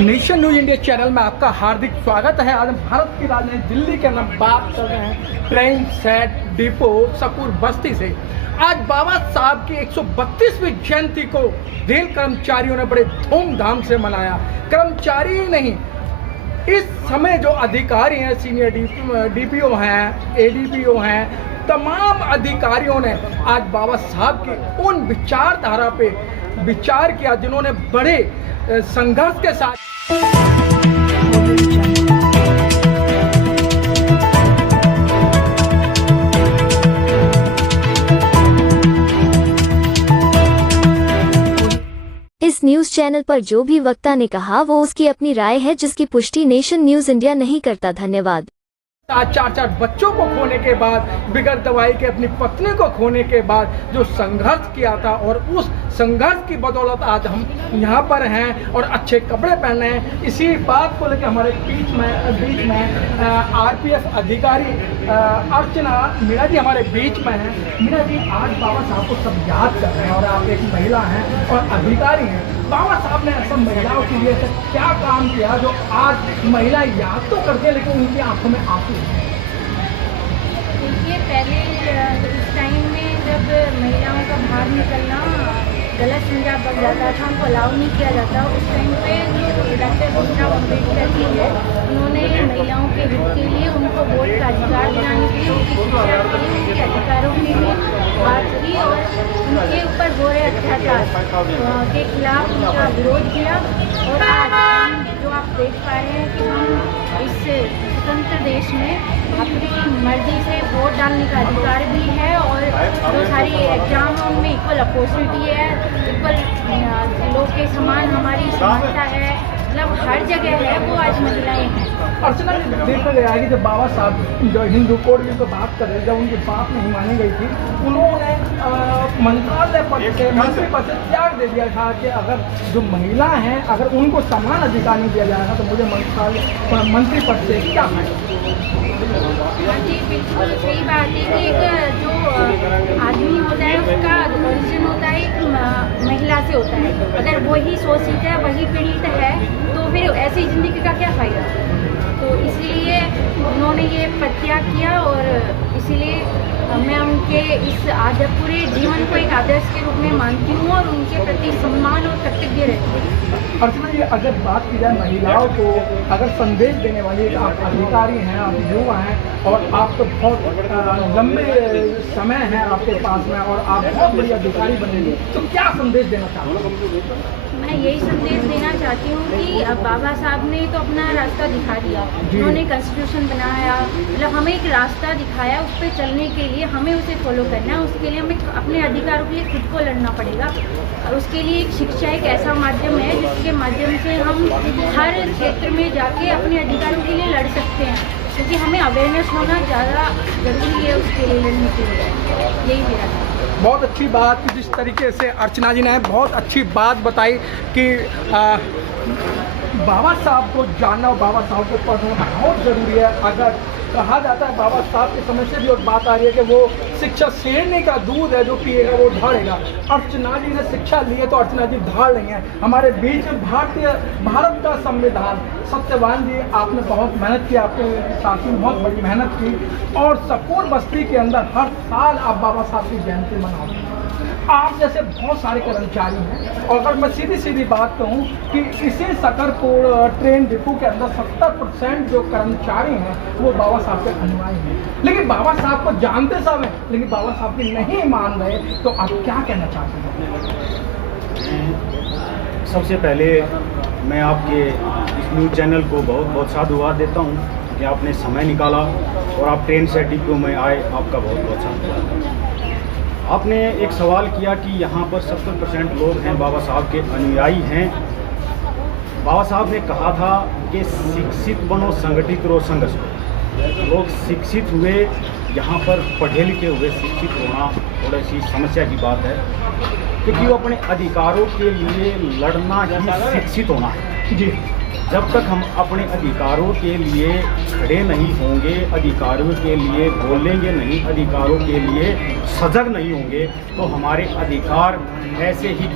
Nation news India channel में आपका हार्दिक स्वागत है। आज हम भारत की राजधानी दिल्ली के अंदर बात कर रहे हैं ट्रेन सेट डिपो सकूर बस्ती से। आज बाबा साहब की 132वीं जयंती को रेल कर्मचारियों ने बड़े धूमधाम से मनाया। कर्मचारी नहीं, इस समय जो अधिकारी हैं, सीनियर डीपीओ हैं, एडीपीओ हैं, तमाम अधिकारियों ने आज बाबा साहब की उन विचारधारा पे विचार किया जिन्होंने बड़े संघर्ष के साथ इस न्यूज चैनल पर जो भी वक्ता ने कहा वो उसकी अपनी राय है, जिसकी पुष्टि नेशन न्यूज इंडिया नहीं करता। धन्यवाद। आज चार बच्चों को खोने के बाद, बिगड़ दवाई के अपनी पत्नी को खोने के बाद जो संघर्ष किया था, और उस संघर्ष की बदौलत आज हम यहाँ पर हैं और अच्छे कपड़े पहने हैं। इसी बात को लेकर हमारे बीच में आरपीएफ अधिकारी अर्चना मीणा जी हमारे बीच में हैं। मीणा जी, आज बाबा साहब को सब याद कर रहे हैं और आप एक महिला हैं और अधिकारी हैं। बाबा साहब ने ऐसा महिलाओं के लिए क्या काम किया जो आज महिला याद तो करते लेकिन उनकी आंखों में आंसू? देखिए, पहले इस टाइम में जब महिलाओं का बाहर निकलना गलत समझा बन जाता था, उनको अलाउ नहीं किया जाता, उस टाइम पे जो डॉक्टर भीमराव अम्बेडकर जी है, उन्होंने महिलाओं के हित के लिए, उनको वोट का अधिकार दिलाने के लिए, उनकी शिक्षा के लिए, उनके अधिकारों के लिए बात की और उनके ऊपर हो रहे अत्याचार के खिलाफ उनका विरोध किया। और आज जो आप देख पा रहे हैं कि हम इस स्वतंत्र देश में अपनी मर्जी से वोट डालने का अधिकार भी है और जो सारी एग्जाम है उनमें इक्वल अपॉर्चुनिटी है, इक्वल लोग के समान हमारी समानता है, मतलब हर जगह है वो आज महिलाएं हैं। अर्चना जी, देखा गया है कि जब बाबा साहब जो हिंदू कोड की तो बात कर रहे, जब उनकी बात नहीं मानी गई थी, उन्होंने मंत्रालय पद से, मंत्री पद से त्याग दे दिया था कि अगर जो महिला हैं अगर उनको समान अधिकार नहीं दिया जाएगा तो मुझे मंत्री पद से क्या फायदा। जी बिल्कुल सही बात है कि एक जो आदमी होता है उसका ओरिजिन होता है एक महिला से होता है। अगर वही शोषित है, वही पीड़ित है, तो फिर ऐसी ज़िंदगी का क्या फ़ायदा। तो इसीलिए उन्होंने ये प्रत्याग किया और इसीलिए मैं उनके इस पूरे जीवन को एक आदर्श के रूप में मानती हूँ और उनके प्रति सम्मान और कृतज्ञ रहती हूँ। अर्चना जी, अगर बात की जाए महिलाओं को अगर संदेश देने वाली, आप अधिकारी हैं, आप युवा हैं और आप तो बहुत लंबे समय हैं आपके पास में और आप बहुत बड़ी अधिकारी बनेंगे, तो क्या संदेश देना चाहते हैं? मैं यही संदेश देना चाहती हूँ कि बाबा साहब ने तो अपना रास्ता दिखा दिया, उन्होंने कॉन्स्टिट्यूशन बनाया, मतलब हमें एक रास्ता दिखाया, उस पर चलने के लिए हमें उसे फॉलो करना है। उसके लिए हमें अपने अधिकारों के लिए खुद को लड़ना पड़ेगा और उसके लिए एक शिक्षा एक ऐसा माध्यम है जिसके माध्यम से हम हर क्षेत्र में जाके अपने अधिकारों के लिए लड़ सकते हैं, क्योंकि हमें अवेयरनेस होना ज़्यादा ज़रूरी है उसके लिए लड़ने के लिए। यही मेरा बहुत अच्छी बात जिस तरीके से अर्चना जी ने बहुत अच्छी बात बताई कि बाबा साहब को जानना और बाबा साहब को पढ़ना बहुत ज़रूरी है। अगर कहा जाता है बाबा साहब के समय से भी और बात आ रही है कि वो शिक्षा शेरनी का दूध है, जो पिएगा वो धाड़ेगा। अर्चना जी ने शिक्षा ली है तो अर्चना जी धाड़ रही हैं। हमारे बीच भारत का संविधान, सत्यवान जी आपने बहुत मेहनत की, आपके साथी बहुत बड़ी मेहनत की और सकूर बस्ती के अंदर हर साल आप बाबा साहब की जयंती मनाते हैं। आप जैसे बहुत सारे कर्मचारी हैं और अगर मैं सीधी बात कहूँ कि इसी सकरपुर ट्रेन डिपो के अंदर 70% जो कर्मचारी हैं वो बाबा साहब के अनुयायी हैं, लेकिन बाबा साहब को जानते सब हैं लेकिन बाबा साहब की नहीं मान रहे, तो आप क्या कहना चाहते हैं? सबसे पहले मैं आपके इस न्यूज़ चैनल को बहुत बहुत साधुवाद देता हूँ कि आपने समय निकाला और आप ट्रेन से डिपो में आए, आपका बहुत बहुत साधुवाद। आपने एक सवाल किया कि यहाँ पर 70% लोग हैं बाबा साहब के अनुयायी हैं। बाबा साहब ने कहा था कि शिक्षित बनो, संगठित रहो, संघर्ष करो। लोग शिक्षित हुए, यहाँ पर पढ़े लिखे हुए शिक्षित होना थोड़ी सी समस्या की बात है, क्योंकि वो अपने अधिकारों के लिए लड़ना ही शिक्षित होना है। जी, जब तक हम अपने अधिकारों के लिए खड़े नहीं होंगे, अधिकारों के लिए बोलेंगे नहीं, अधिकारों के लिए सजग नहीं होंगे, तो हमारे अधिकार ऐसे ही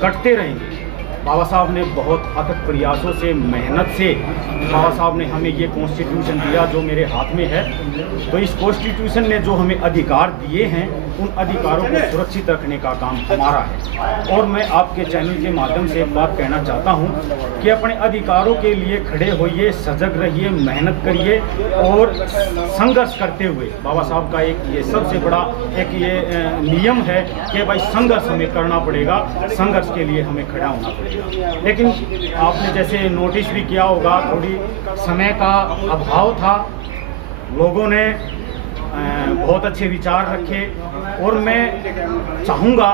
कटते रहेंगे। बाबा साहब ने बहुत अथक प्रयासों से, मेहनत से बाबा साहब ने हमें ये कॉन्स्टिट्यूशन दिया जो मेरे हाथ में है। तो इस कॉन्स्टिट्यूशन ने जो हमें अधिकार दिए हैं, उन अधिकारों को सुरक्षित रखने का काम हमारा है। और मैं आपके चैनल के माध्यम से एक बात कहना चाहता हूँ कि अपने अधिकारों के लिए खड़े होइए, सजग रहिए, मेहनत करिए और संघर्ष करते हुए। बाबा साहब का एक ये सबसे बड़ा एक ये नियम है कि भाई संघर्ष हमें करना पड़ेगा, संघर्ष के लिए हमें खड़ा होना पड़ेगा। लेकिन आपने जैसे नोटिस भी किया होगा, थोड़ी समय का अभाव था, लोगों ने बहुत अच्छे विचार रखे और मैं चाहूँगा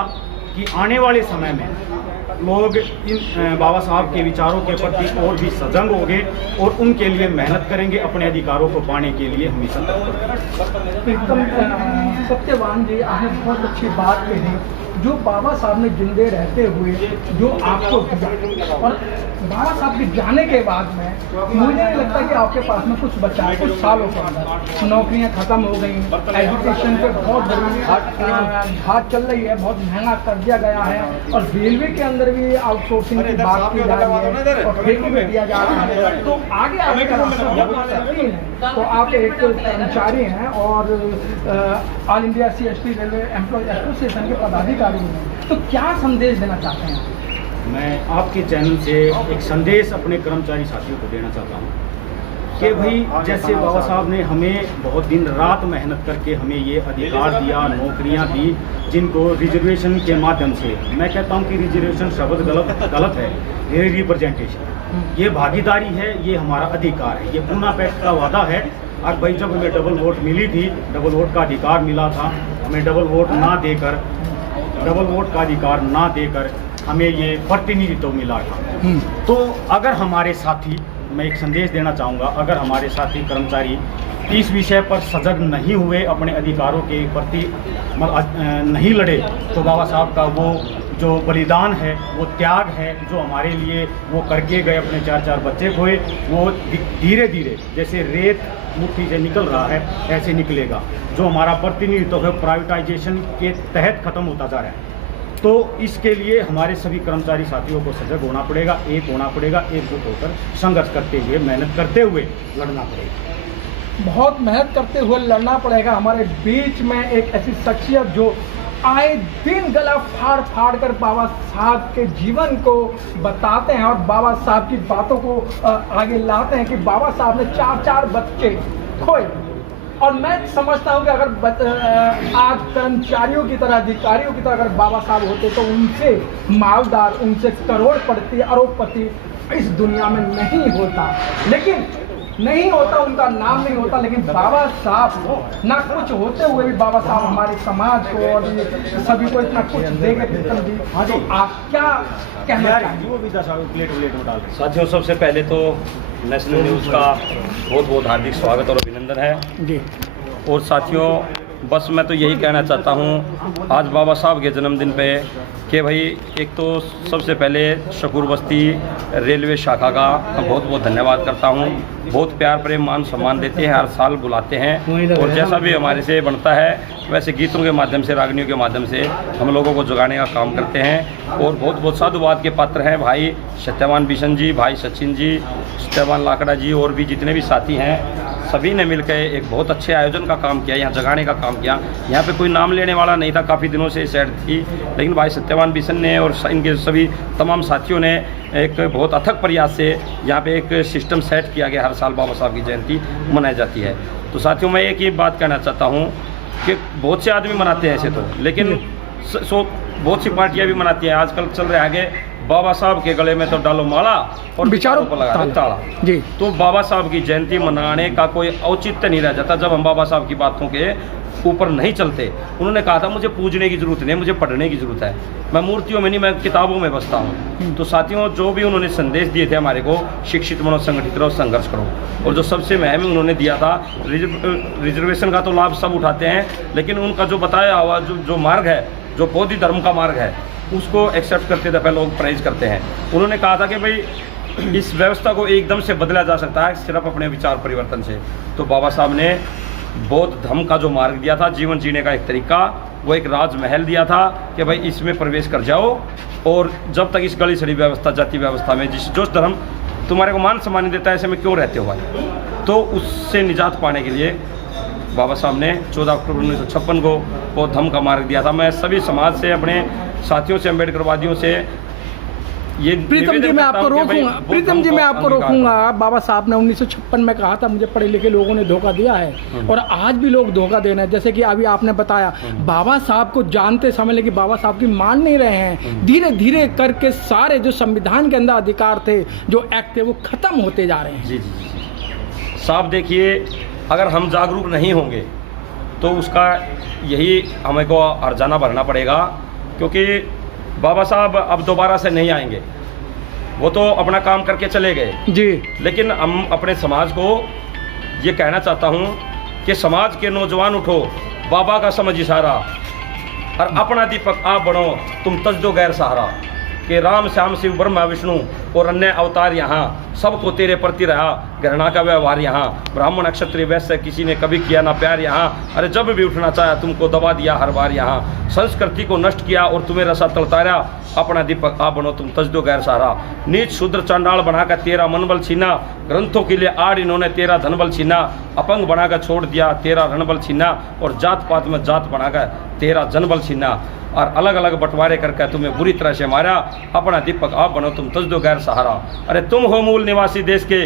कि आने वाले समय में लोग इन बाबा साहब के विचारों के प्रति और भी सजग होंगे और उनके लिए मेहनत करेंगे, अपने अधिकारों को पाने के लिए हमेशा तत्पर। एकदम सत्यवान जी, आपने बहुत अच्छी बात कही। जो बाबा साहब ने जिंदे रहते हुए जो आपको दिया, और बाबा साहब के जाने के बाद में मुझे नहीं लगता कि आपके पास में कुछ बचा है। कुछ सालों के अंदर नौकरियां खत्म हो गई, एजुकेशन पे बहुत बड़ी घाट चल रही है, बहुत महंगा कर दिया गया है, और रेलवे के अंदर भी आउटसोर्सिंग की बात की जा रही है और ठेके में दिया जा रहा है। तो आगे आगे का रास्ता बहुत कठिन है। तो आप एक कर्मचारी हैं और all India CST railway employ association के पदाधिकारी हैं, तो क्या संदेश देना चाहते हैं? मैं आपके चैनल से एक संदेश अपने कर्मचारी साथियों को देना चाहता हूँ कि भाई जैसे बाबा साहब ने हमें बहुत दिन रात मेहनत करके हमें ये अधिकार दिया, नौकरियाँ दी, जिनको रिजर्वेशन के माध्यम से, मैं कहता हूँ कि रिजर्वेशन शब्द गलत है, ये रिप्रेजेंटेशन, ये भागीदारी है, ये हमारा अधिकार है, ये पूना पैक्ट का वादा है। और भाई जब हमें डबल वोट मिली थी, डबल वोट का अधिकार मिला था, हमें डबल वोट का अधिकार ना देकर हमें ये प्रतिनिधित्व मिला था। तो अगर हमारे साथी, मैं एक संदेश देना चाहूँगा, अगर हमारे साथी कर्मचारी इस विषय पर सजग नहीं हुए, अपने अधिकारों के प्रति नहीं लड़े, तो बाबा साहब का वो जो बलिदान है, वो त्याग है, जो हमारे लिए वो करके गए, अपने 4 बच्चे खोए, वो धीरे धीरे जैसे रेत मुट्ठी से निकल रहा है ऐसे निकलेगा। जो हमारा प्रतिनिधित्व है प्राइवेटाइजेशन के तहत खत्म होता जा रहा है। तो इसके लिए हमारे सभी कर्मचारी साथियों को सजग होना पड़ेगा, एक होना पड़ेगा, एकजुट होकर संघर्ष करते हुए, मेहनत करते हुए लड़ना पड़ेगा। बहुत मेहनत करते हुए लड़ना पड़ेगा। हमारे बीच में एक ऐसी शख्सियत जो आए दिन गला फाड़ फाड़ कर बाबा साहब के जीवन को बताते हैं और बाबा साहब की बातों को आगे लाते हैं कि बाबा साहब ने 4 बच्चे खोए। और मैं समझता हूँ कि अगर आज कर्मचारियों की तरह, अधिकारियों की तरह अगर बाबा साहब होते तो उनसे मालदार, उनसे करोड़पति, अरबपति इस दुनिया में नहीं होता। लेकिन नहीं होता, उनका नाम नहीं होता, लेकिन बाबा साहब ना कुछ होते हुए भी बाबा साहब हमारे समाज को और सभी को इतना कुछ देंगे। तो आप क्या कहना चाहेंगे? साथियों, सबसे पहले तो नेशनल न्यूज़ का बहुत बहुत हार्दिक स्वागत और अभिनंदन है जी। और साथियों, बस मैं तो यही कहना चाहता हूँ आज बाबा साहब के जन्मदिन पे कि भाई एक तो सबसे पहले शकूर बस्ती रेलवे शाखा का बहुत बहुत धन्यवाद करता हूँ। बहुत प्यार प्रेम मान सम्मान देते हैं, हर साल बुलाते हैं और जैसा भी हमारे से बनता है वैसे गीतों के माध्यम से, रागनियों के माध्यम से हम लोगों को जगाने का काम करते हैं। और बहुत बहुत साधुवाद के पात्र हैं भाई सत्यवान बिशन जी, भाई सचिन जी, सत्यवान लाकड़ा जी और भी जितने भी साथी हैं, सभी ने मिलकर एक बहुत अच्छे आयोजन का काम किया, यहाँ जगाने का काम किया। यहाँ पे कोई नाम लेने वाला नहीं था, काफ़ी दिनों से सैड थी, लेकिन भाई सत्यवान बिशन ने और इनके सभी तमाम साथियों ने एक बहुत अथक प्रयास से यहाँ पे एक सिस्टम सेट किया गया। हर साल बाबा साहब की जयंती मनाई जाती है। तो साथियों, मैं एक ही बात कहना चाहता हूँ कि बहुत से आदमी मनाते हैं ऐसे तो, लेकिन बहुत सी पार्टियाँ भी मनाती हैं। आजकल चल रहा है आगे बाबा साहब के गले में तो डालो माला और विचारों पर लगा दो ताला जी। तो बाबा साहब की जयंती मनाने का कोई औचित्य नहीं रह जाता जब हम बाबा साहब की बातों के ऊपर नहीं चलते। उन्होंने कहा था मुझे पूजने की ज़रूरत नहीं, मुझे पढ़ने की ज़रूरत है, मैं मूर्तियों में नहीं, मैं किताबों में बसता हूँ। तो साथियों, जो भी उन्होंने संदेश दिए थे हमारे को, शिक्षित बनो, संगठित रहो, संघर्ष करो, और जो सबसे अहम उन्होंने दिया था रिजर्वेशन का तो लाभ सब उठाते हैं, लेकिन उनका जो बताया हुआ जो मार्ग है, जो बौद्ध धर्म का मार्ग है, उसको एक्सेप्ट करते दफे लोग प्राइज करते हैं। उन्होंने कहा था कि भाई इस व्यवस्था को एकदम से बदला जा सकता है सिर्फ अपने विचार परिवर्तन से। तो बाबा साहब ने बौद्ध धर्म का जो मार्ग दिया था, जीवन जीने का एक तरीका, वो एक राजमहल दिया था कि भाई इसमें प्रवेश कर जाओ और जब तक इस गली सड़ी व्यवस्था, जाति व्यवस्था में जो धर्म तुम्हारे को मान सम्मान देता है, ऐसे में क्यों रहते हो भाई? तो उससे निजात पाने के लिए बाबा साहब ने 14 अक्टूबर 1956 को बौद्ध धर्म का मार्ग दिया था। मैं सभी समाज से, अपने साथियों से, अम्बेडकरवादियों से ये प्रीतम जी मैं आपको रोकूंगा, प्रीतम जी मैं आपको रोकूंगा। बाबा साहब ने 1956 में कहा था मुझे पढ़े लिखे लोगों ने धोखा दिया है और आज भी लोग धोखा दे रहे हैं। जैसे कि अभी आपने बताया बाबा साहब को जानते समय, लेकिन बाबा साहब की मान नहीं रहे हैं। धीरे धीरे करके सारे जो संविधान के अंदर अधिकार थे, जो एक्ट थे, वो खत्म होते जा रहे हैं। जी जी जी साहब देखिए, अगर हम जागरूक नहीं होंगे तो उसका यही हमें को हर्जाना भरना पड़ेगा, क्योंकि बाबा साहब अब दोबारा से नहीं आएंगे। वो तो अपना काम करके चले गए जी, लेकिन हम अपने समाज को ये कहना चाहता हूँ कि समाज के नौजवान उठो, बाबा का समझ इशारा, और अपना दीपक आप बढ़ो, तुम तज दो गैर सहारा। कि राम श्याम शिव ब्रह्मा विष्णु और अन्य अवतार यहाँ, सबको तेरे प्रति रहा घृणा का व्यवहार यहाँ। ब्राह्मण क्षत्रिय वैश्य किसी ने कभी किया ना प्यार यहाँ। अरे जब भी उठना चाहा तुमको दबा दिया हर बार यहाँ। संस्कृति को नष्ट किया और तुम्हें रसा तलतारा, अपना दीपक आप बनो, तुम तज दो गैर सहारा। नीच शूद्र चांडाल बनाकर तेरा मनबल छीना, ग्रंथों के लिए आड़ इन्होंने तेरा धनबल छीना। अपंग बनाकर छोड़ दिया तेरा रणबल छीना, और जात पात में जात बनाकर तेरा जनबल छीना। और अलग अलग बंटवारे करके तुम्हें बुरी तरह से मारा, अपना दीपक आप बनो, तुम तज दो गैर सहारा। अरे तुम हो मूल निवासी देश के,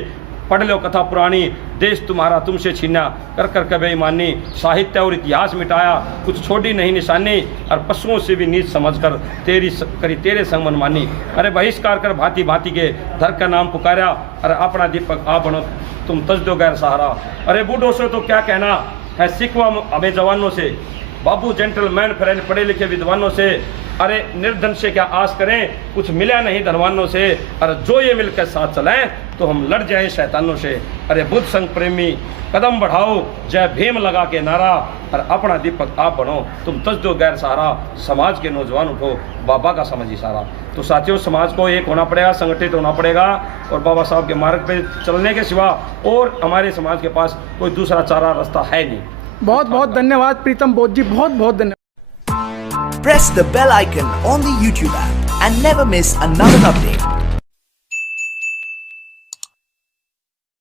पढ़ लो कथा पुरानी, देश तुम्हारा तुमसे छीना। कर कर के बेईमानी, साहित्य और इतिहास मिटाया, कुछ छोड़ी नहीं निशानी। और पशुओं से भी नीच समझकर तेरे संग मनमानी। अरे बहिष्कार कर भांति भांति के धर का नाम पुकारा। अरे अपना दीपक आप बनो, तुम तज दो गैर सहारा। अरे बूढ़ों से तो क्या कहना है, सिकवा हमें जवानों से, बाबू जेंटलमैन फ्रेंड पढ़े लिखे विद्वानों से। अरे निर्धन से क्या आस करें, कुछ मिला नहीं धनवानों से। अरे जो ये मिलकर साथ चलें तो हम लड़ जाएं शैतानों से। अरे बुद्ध संग प्रेमी कदम बढ़ाओ, जय भीम लगा के नारा। और अपना दीपक आप बनो, तुम तज दो गैर सहारा। समाज के नौजवान उठो, बाबा का समझ इशारा। तो साथियों, समाज को एक होना पड़ेगा, संगठित होना पड़ेगा, और बाबा साहब के मार्ग पे चलने के सिवा और हमारे समाज के पास कोई दूसरा चारा रास्ता है नहीं। बहुत बहुत धन्यवाद प्रीतम बोध जी, बहुत बहुत धन्यवाद। Press the bell icon on the YouTube app and never miss another update.